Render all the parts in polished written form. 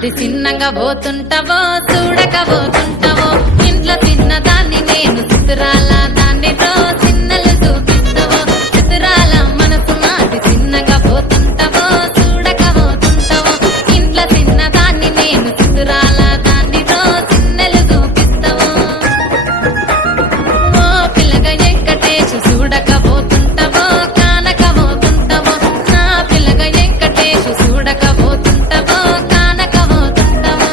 నాది చిన్నగా పోతుంటావో చూడకపోతుంటావో ఇంట్లో చిన్నదాన్ని నేను చిత్రాల దాన్నితో చిన్నలు చూపిస్తావో చిత్రాల మనసు నాది చిన్నగా పోతుంటావో చూడకపోతుంటావో ఇంట్లో చిన్నదాన్ని నేను చిత్రాల దాన్నితో చిన్నలు చూపిస్తావో ఓ పిల్లగా వెంకటేశు చూడకపోతుంటావో కానకపోతుంటావో నా పిల్లగా వెంకటేశు చూడకపోతుంటావో కానకపోతుంటావో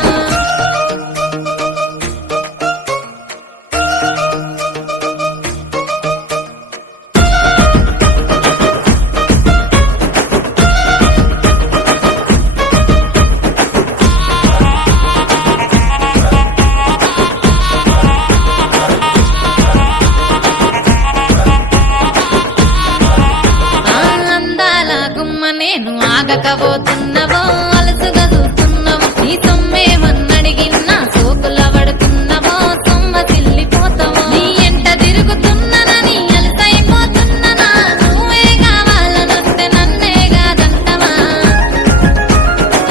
అందాల గుమ్మ నేను ఆగకపోతున్నవో అలసుగా చూస్తున్నావో నీ సొమ్మేమన్నడిగిన్నా సోకుల పడుతున్నవో సొమ్మ తిల్లిపోతావో నీ ఎంట తిరుగుతున్నానని అలసైపోతున్నానా నువ్వే కావాలనొస్తే నన్నే కాదంటవా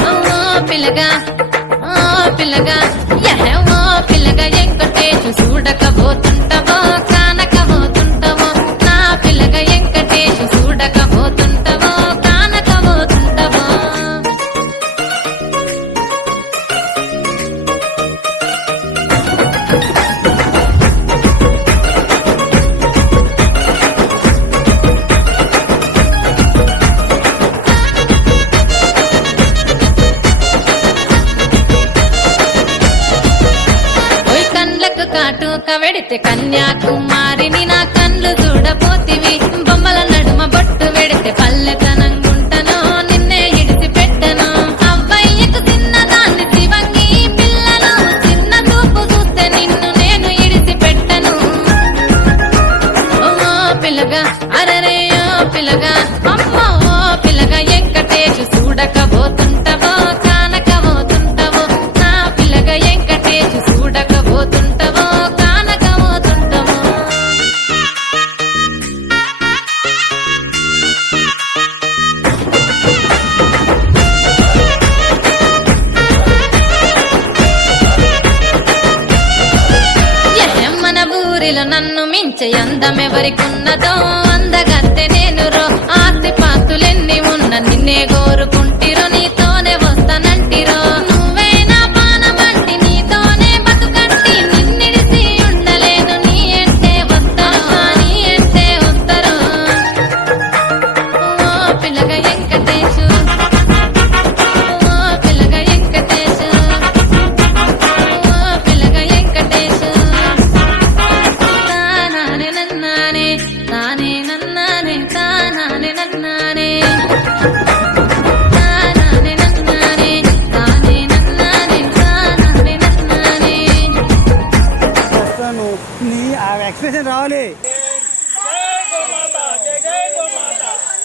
ఓ పిల్లగా ఓ పిల్లగా ఓ పిల్లగా వెంకటేశు చూడకపోతుంటావో కానకపోతుంటావో నా పిల్లగా వెంకటేశు చూడకపోతుంటావో కానకపోతుంటావో ఓయ్ కండ్లకు కాటుక వెడితే కన్యాకుమారిని నా కండ్లు చూడపోతివి బొమ్మల నడుమ బొట్టు వెడితే పల్లెతనంగుంటను నిన్నే ఇడిసి పెట్టను అవ్వయ్యకు చిన్నదాన్ని శివంగి పిల్లను చిన్న చూపు చూస్తే నిన్ను నేను ఇడిసి పెట్టను ఓ పిల్లగా అరరే ఓ పిల్లగా అమ్మో ఓ పిల్లగా వెంకటేశు చూడకపోతుంటావో కానకపోతుంటావో నా పిల్లగా వెంకటేశు చూడకపోతుంటావో కానకపోతుంటావో మన ఊరిలో నన్ను మించే అందమెవరికున్నదో అందగత్తె నేను రో ఆస్తి పాస్తులెన్ని ఉన్న నిన్నే గో